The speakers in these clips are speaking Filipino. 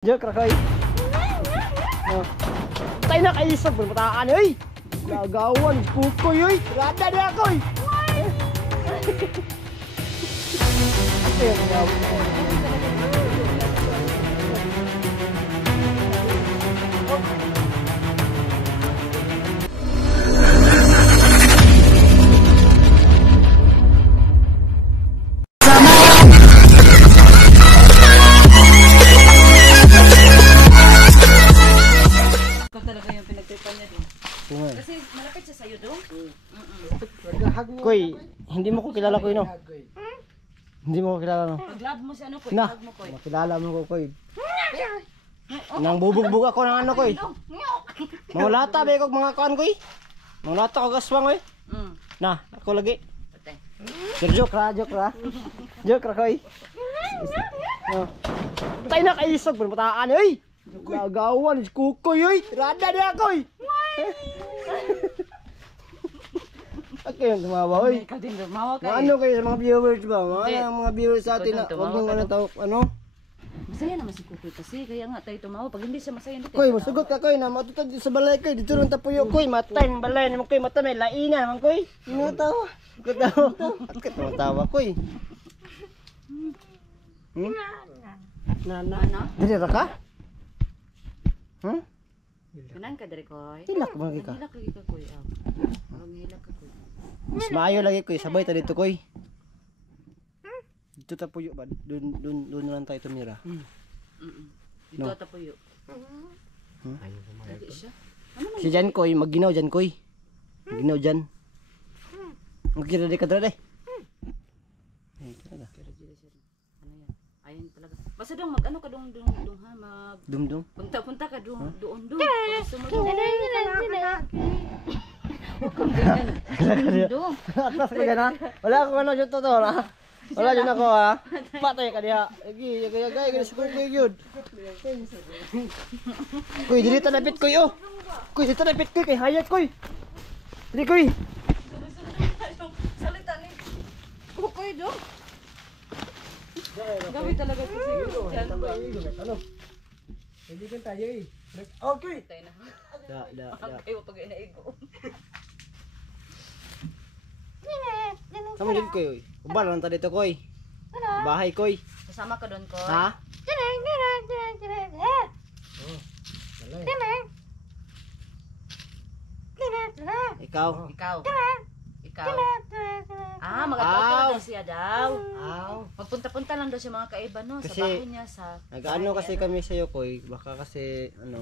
Joke ra koy. No. Tay na kay isog berpataan euy. Gagawan kukoy euy. Rada dia koy. Kasi malapit siya sa'yo doon. Koy, hindi mo ko kilala koy no. Hindi mo ko kilala no. Pag-love mo si ano koy, Na, hug mo koy. makilala mo ko koy. Nang bubugbog ako ng ano koy. Mga lata ba kog mga kuan koy. Mga lata kog aswang koy. Na, ako lagi. Patay. Joke ra, joke ra. Joke ra koy. No. Tay na kay isog berpataan euy. Gagawan kukoy euy. Rada dia koy. Ako yung tumawa, oy. Ikaw din lumawa ka. Ano kayo sa mga viewers ba? Hindi. Mga viewers sa atin na Ikaw huwag tumawa nyung ka ano daw. tao, ano? Masaya naman si Kukoy kasi kaya nga tayo tumawa. Pag hindi siya masaya, hindi tayo Koy, tumawa. masugot ka koy na matutod sa balay koy. Dito lang tapuyo koy, matay ng balay naman koy, mata may laina naman koy. Sino tawa? Katawa. At katawa koy. Ano? Dili ra ka? Hmm? Kanan ka dari koy. Hilak mo lagi ka. Hilak lagi ka koy. Ang hilak ka koy. Mas maayo lagi koy, sabay ta dito koy. Dito tapuyo ba? Doon lang tayo tumira. Dito No. tapuyo. Hmm? Lagi siya. Ano man? Si Jan koy, magginaw Jan koy. Magginaw Jan. Magkira di ka dra de. Ano yan? Ayun talaga. Basta dong mag ano ka dong ha mag Dumdum. punta ka doon doon. Pag gusto mo doon. Huwag kang ganyan. Doon. Atlas ka gana. Wala akong ano dito to ha. Wala dyan ako ha. Patay ka diha. Agi, yagay, gani sa kuy gyud. Kuy, dili ta napit koy oh. Kuy, dito napit koy kay hayat koy. Dili koy. Salita ni Kukoy doon. Gawin talaga ito si Ano? Hindi kan tayo eh. Okay. Tayo na. Da. Ay, wag pag inaigo. Kamu jud koy. Ubal lang ta dito koy. Bahay koy. Kasama ka doon, Koy. Ha? Ikaw. Ikaw. Mag-ato daw siya daw. Aw. Magpunta-punta lang daw siya mga kaiba no, sa Kasi, bahay niya sa Nag-ano kasi kami sa'yo koy. Baka kasi ano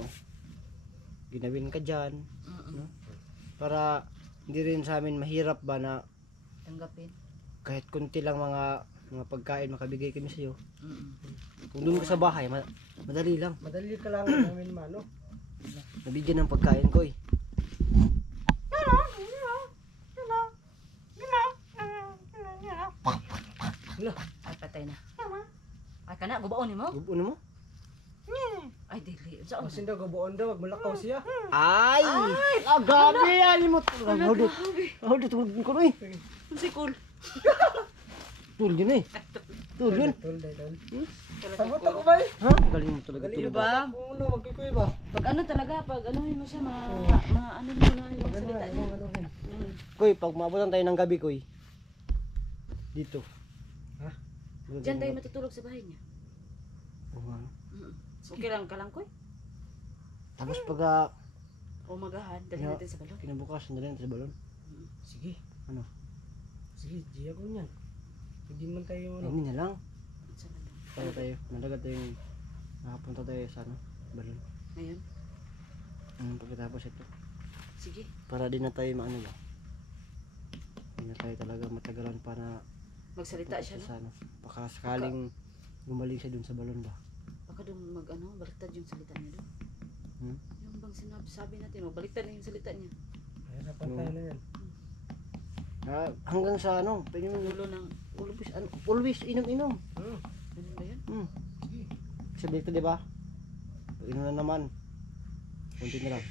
ginawin ka dyan. No? Para hindi rin sa amin mahirap ba na tanggapin. kahit kunti lang mga pagkain makabigay kami sa'yo. Kung doon ka sa bahay, madali lang. Madali ka lang namin mano. Nabigyan ng pagkain koy. Ay, patay na. Ay, kana, gubaon ni mo? Ano mo? Ay, dili. Saan? Kasi daw gabuon daw, wag malakaw siya. Ay! Gabi ani mo. Hodot ko noy. Si Cool. Tul yun eh. Tul yun. Tol dai tol. Talaga, Sabot Cool. ako ba? Ha? Galing mo talaga tul. Diba? Uno magkikuy ba? Pag ano talaga, pag ano mo siya, mga ano mo na yung salita niya. Koy, pag maabutan tayo ng gabi koy. Dito. Ha? Diyan tayo matutulog sa bahay niya. Oo, ano. Okay lang ka lang, Koy? Tapos pag Umagahan, dali natin sa balon. kinabukasan na rin sa balon. Sige. Ano? Sige, di ako niyan. Hindi man tayo Ay, ano. hindi na lang. Sa balon. Tayo tayo. Nalagat tayong nakapunta tayo sa ano, balon. Ngayon? Pagkatapos ito. Sige. Para di na tayo maano ba. Hindi na tayo talaga matagalan para Magsalita siya, no? sa ano. Baka sakaling gumaling siya dun sa balon ba. Baka doon mag-ano, baliktad yung salita niya doon. Hmm? Yung bang sabi natin, baliktad na yung salita niya. Ay, napantayan na yan. Hanggang sa ano, pwede mo Ulo ng, always inom-inom. ganun ba yun? Sige. Sabi ito, di ba? Inom na naman. Kunti na lang.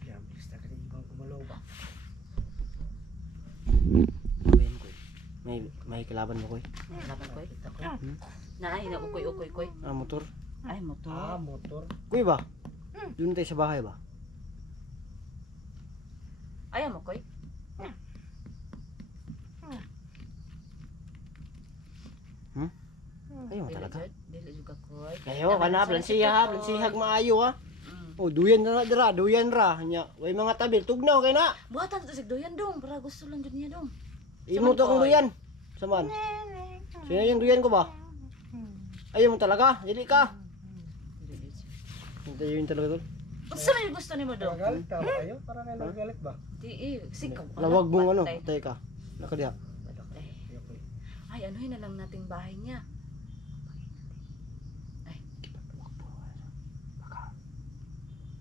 Ya, bilis na ka ibang kumalaw ba? Ayan ko. May kalaban mo koy. Laban koy. Naay na ukoy koy. Ah, motor. Ay motor. Motor. Kuy ba? Doon tayo sa bahay ba? Ayaw mo koy. Ayaw mo talaga. Dili juga koy. Kayo, kana, plansihag maayo ha. Oh, duyan na dira, duyan ra. Nya, way mga tabil, tugnaw kay na. Buhatan to sig doyan dong, para gusto lang jud niya dong. Imo to akong duyan. Saman. Sino yung duyan ko ba? Ayaw mo talaga, dili ka. Hindi yun talaga tol. Gusto rin gusto nimo dong. Galit ka ba kayo? Para kayo nagalit ba? Di sikaw. Lawag mong ano, patay ka. Nakadiha. Ay, anuhin na lang nating bahay niya.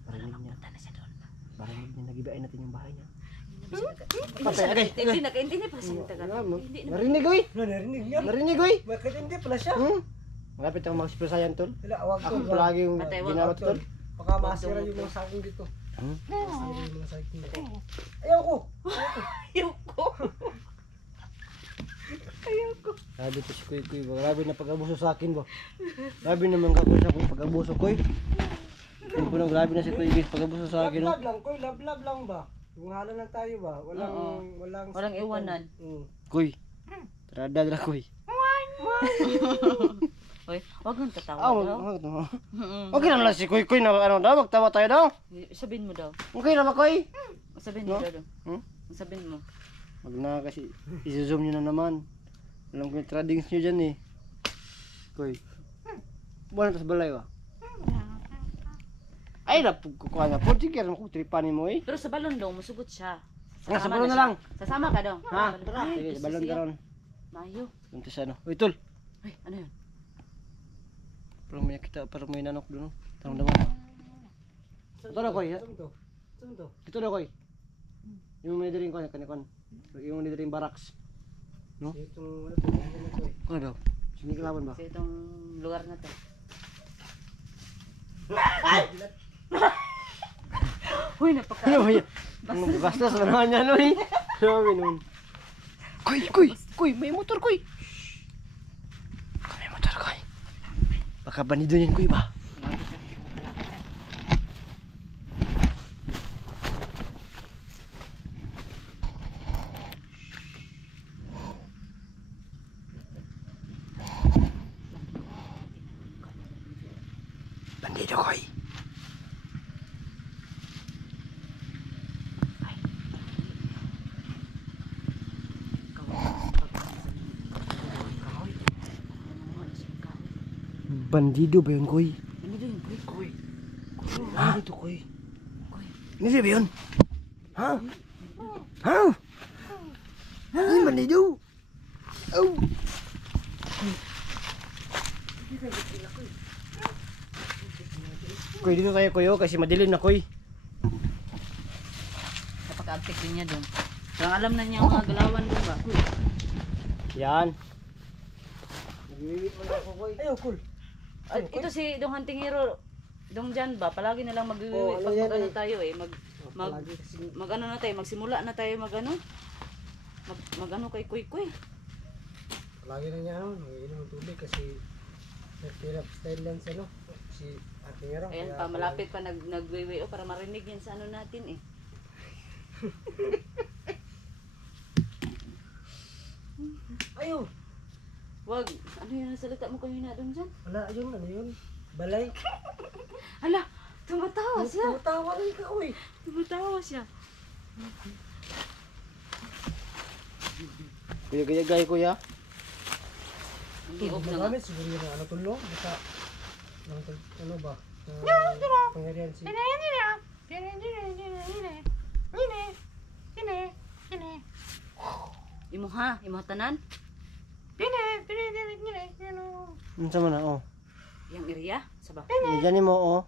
Barinig niya. Punta na siya doon. Barinig niya, nagibain natin yung bahay niya. Patay, agay. Hindi nakaintindi pa siya tagal. Narinig oy. Narinig niya. Narinig oy. Bakit hindi pala siya? Malapit ako mag-expressayan tol. Wala, awag Ako palagi yung Patay, wag ginawat tol. Baka masira yung mga saging dito. Masira yung mga saging dito. Ayaw ko! Ayoko. Sabi ko si Kuy Kuy, grabe na pag-abuso sa akin ba? Grabe naman ka sa pag-abuso Kuy. Yung punong grabe na si Kuy Kuy pag-abuso sa akin. Lab lang, Koy. Lab lang ba? Yung hala lang tayo ba? Walang iwanan. Kuy, trada na Kuy. Oy, wag nang tatawa daw. Okay na lang si Kuy Kuy na ano daw, magtawa tayo daw. Sabihin mo daw. Okay na ba Kuy? Sabihin mo daw. Sabihin mo. Wag na kasi i-zoom nyo na naman. Alam ko yung tradings nyo dyan eh. Kuy. Buwan na tas balay ba? Ay, kukuha na po. Sige, alam ko, tripanin mo eh. Pero sa balon daw, masugot siya. Nga, sa balon na lang. Sasama ka daw. Ha? Sige, sa balon ka ron. Mayo. Punta sa ano. Uy, tol. Ay, ano yun? Parang may nakita, parang may nanok doon. Tanong naman. Ito na, Koy. Saan to? Ito na, Koy. Yung may diring ko, kanikon. Yung may diring barracks. No? Itong ano to? Ano daw? Sini kalaban ba? Sa itong lugar na to. Uy, napaka... Ano ba yan? Ang bastos na naman yan, Uy. Sabi nun. Koy, may motor, Koy. May motor, Koy. Baka banido yan, Koy ba? Bandido, Koy. Bandido ba yun, Koy? Ano yun, Koy? Ha? Ito, Koy. Hindi ba yun? Ha? Ha? Ay, bandido! Oh! Koy, dito tayo, Koy, oh, kasi madilim na, Koy. Napaka-uptick din niya doon. Parang alam na niya ang mga galawan doon ba? Yan. Nag-iwit mo na ako, Koy. Ayaw, cool. Ay, ito si Dong Hunting Hero. Dong dyan ba? Palagi na lang Oh, ano pag yan, ano eh? tayo eh. Mag ano na tayo, magsimula na tayo mag ano. Mag ano kay Kuy Kuy. Lagi na niya, nangiinom ng tubig kasi nagtirap style lang siya, no? Si Ate Ngero. Ayan pa, malapit pa nagwiwi para marinig yan sa ano natin eh. Ayaw! Wag, ano yun ang salita mo kanina doon dyan? Wala, yun, ano yun? Balay. Hala, tumatawa siya. Tumatawa rin ka, uy. Tumatawa siya. Kuya, gaya, Kuya. Hindi og na nga. Magamit siguro yung ano tulo. Basta, ano ba? Pangyarihan si... Imo ha, imo tanan. Ano sa mana, oh. Yang area, saba. Diyan mo, oh.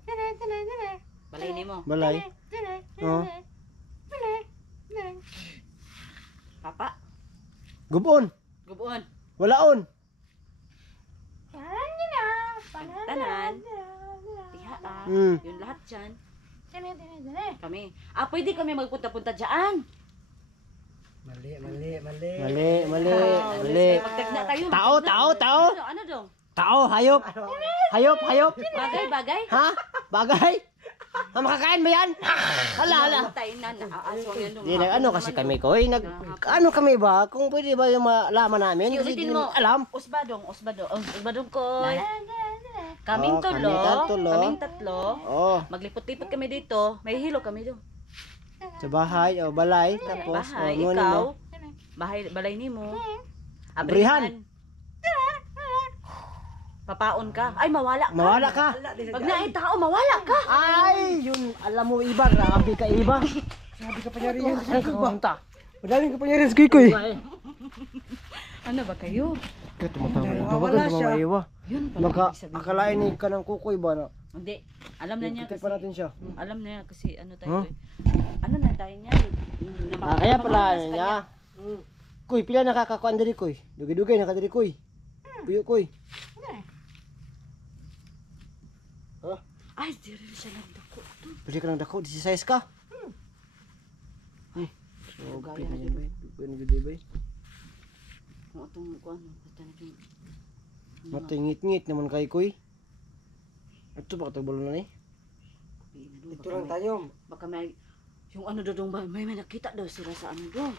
Balay nimo. Balay. Oh. Papa, Gubon. gubuon. Walaon. Tanan. Tihaan. Yun lahat dyan. Kami. Pwede kami magpunta-punta dyan. Mali. Pagtagna tayo. Tao. Ano dong? Tao, hayop. Hayop. Bagay. Ha? Bagay? Makakain ba yan? Hala. Tayo na naaaswang yan dong. Di na, ano kasi kami koy, ano kami ba? Kung pwede ba yung malaman namin? Kasi Ulitin di mo. namin alam. Usbadong koy. Kaming Oh, kami tatlo. Oh, Maglipot-lipot kami dito. May hilo kami doon. sa bahay, balay, tapos, Bahay, ano ikaw. mo? Balay nimo. Abrihan. Papaon ka. Ay, mawala ka. Mawala ka. Pag naay tao, mawala ka. Ay, yun, alam mo iba, grabe ka iba. Sabi ka pa niya rin. Ay, kumunta. Madaling ka pa niya rin sa Kikoy. Ano ba kayo? Kaya tumatawa. Wala siya. Iwa. Yun pala. Baka ibig sabihin. akalain ni ka ng kukoy ba na? Hindi. Alam na niya Kita kasi. pa natin siya. Alam na niya kasi ano tayo Huh? eh. Ano na tayo niya. Kaya pala niya. Kuy, pila nakakakuan diri koy. Dugay-dugay nakadiri koy. Puyo koy. Ay, di rin siya nagdako. Pili ka ng dako, 16 ka. So, Gaya pili na na dyan. ba? Pili na ba? Kung itong kuan, basta natin. Matingit-ngit naman kay koy. Ito ba katagbalon na ni? Ito lang tayo. Baka may, yung ano dodong ba, may nakita daw sila sa ano doon.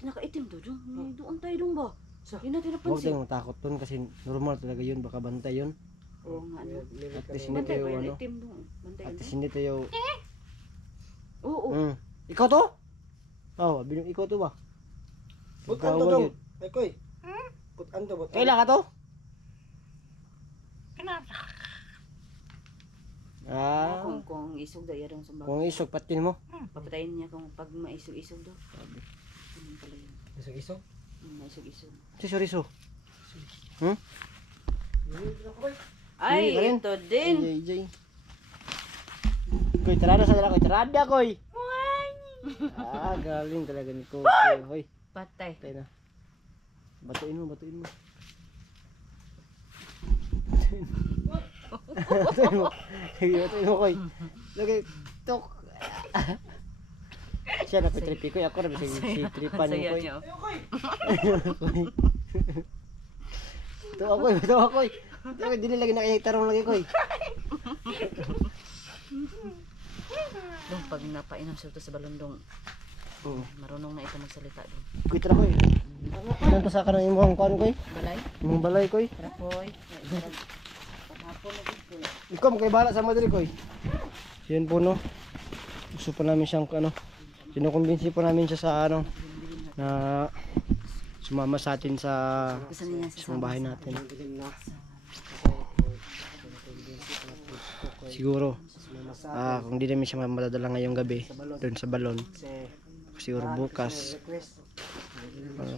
Nakaitim doon. Doon tayo doon ba? Yun natin Huwag napansin. tayong matakot dun kasi normal talaga yun. Baka bantay yun. Oo nga, ano. At least hindi Bantay tayo ba yun? ano. Itim doon. Bantay At yun. least hindi tayo... Oo. Ikaw to? Oo, ikaw to ba? But Ikaw anto ba dong. yun? Ay koy. But anto. Kailan ka to? Ah, Kung isog daw yan sa bago. kung isog patin mo. Papatayin niya kung pag maisog-isog daw. Ganun pala yun. Isog-isog. Maisog-isog. Si Soriso. Ay, Hindi, ito din. Jay. Koy, tarada sa dala koy. Tarada koy. Galing talaga ni Koy. Hoy, Patay. tayo na. Batuin mo. Batuin mo koy. Lagay, tok. Siya na tripi koy. Ako na si tripan mo Saya koy. niyo. Ito koy. Lagay, dili lagi nakahitarong lagi koy. Dong, pag napainom siya ito sa balondong, Oo. marunong na ito magsalita doon. Koy, tara koy. Ano to sa kanang imong kuan koy? Balay? Imong balay koy. Rapoy? Hapon na dito. Ikaw kay bala sa Madrid koy. Yan po no. Gusto pa namin siyang ano. Kinukumbinsi po namin siya sa ano na sumama sa atin sa Gusto niya sa bahay natin. Siguro kung di namin siya madadala ngayong gabi doon sa balon. Siguro bukas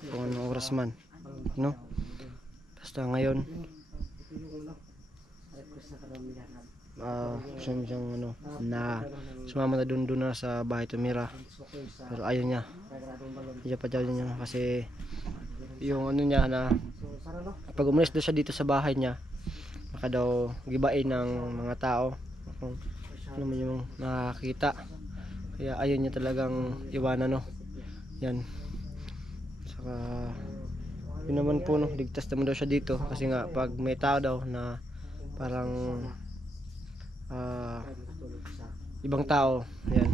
kung anong oras man. No? Basta ngayon gusto niya siyang ano na sumama na doon na sa bahay tumira, pero ayaw niya. Hindi pa daw niya kasi yung ano niya na pag umalis daw siya dito sa bahay niya baka daw gibain ng mga tao kung ano man yung nakakita, kaya ayaw niya talagang iwanan no. Yan, saka yun naman po no, ligtas naman daw siya dito kasi nga pag may tao daw na parang ibang tao, yan,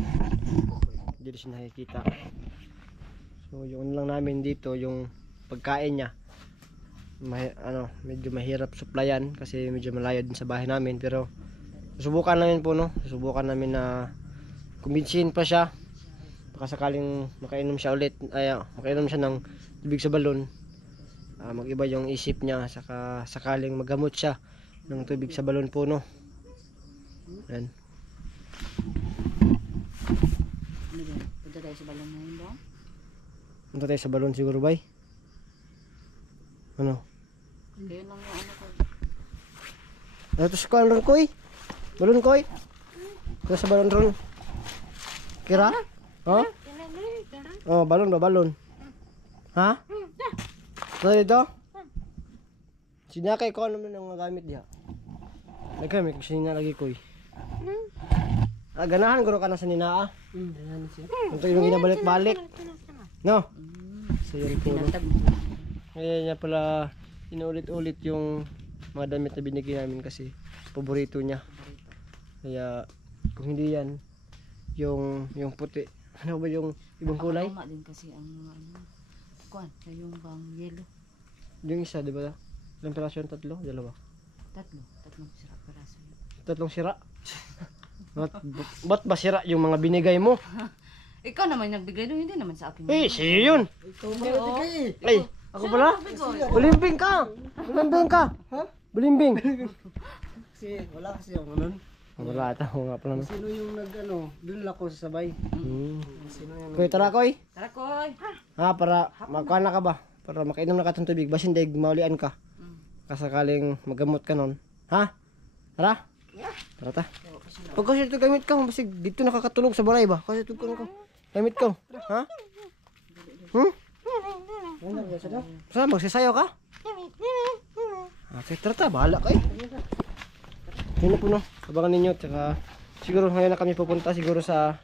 hindi siya nakikita. So yung lang namin dito yung pagkain niya, medyo mahirap supplyan kasi medyo malayo din sa bahay namin, pero susubukan namin po no, susubukan namin na kumbinsihin pa siya baka sakaling makainom siya ulit, makainom siya ng tubig sa balon, mag-iba yung isip niya, saka sakaling magamot siya ng tubig sa balon po no. Yan. Ano ba? Punta tayo sa balon na yun daw? Punta tayo sa balon siguro bay. Ano? Kaya lang yung ano ko. Ito sa kuan ron koy. Balon koy. Ito sa balon ron. Kira? Ha? Oh, balon ba balon? Ha? Ito dito? Sinakay ko ano man ang gamit diha. Nagkamit ko siya lagi koy. Ganahan guro ka na sa ninaa. Ganahan siya. Ito yung ginabalik-balik. No? Mm. So yun po. No? Pinatag mo. Kaya niya pala inuulit-ulit yung mga damit na binigay namin kasi paborito niya. Kaya kung hindi yan, yung puti, ano ba yung ibang kulay? Tama din kasi ang ano. Kuan, yung bang yellow. Yung isa, di ba? Ilang piraso yun? Tatlo? Dalawa? Tatlong sira peraso yun. Tatlong sira? ba't ba sira yung mga binigay mo? Ikaw naman nagbigay doon, hindi naman sa akin. Eh, siya yun! Ikaw ba nagbigay eh? Ay, ako pala? Bulimbing ka! Bulimbing ka! Ha? Bulimbing! Kasi wala kasi yung ano. Wala ata, ako nga pala. No? Sino yung nag-ano, doon lang ako sasabay. Sino yung Kuya, tara koy! Tara, Koy. Ha, para magkuhan na ka ba? Para makainom na ka ng tubig. Basin daig, maulian ka. Kasakaling magamot ka nun. Ha? Tara? Tara ta. Pag kasi ito gamit ka, basig dito nakakatulog sa balay ba? Kasi ito ka. Gamit ka. Ha? Ano ba siya daw? Saan? Magsasayaw ka? Okay, tara ta. Bahala ka eh. Yun na po no. Abangan ninyo. Tsaka siguro ngayon na kami pupunta siguro sa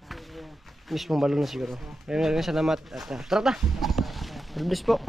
mismong balon na siguro. Ngayon na rin salamat. At tara ta. God bless po.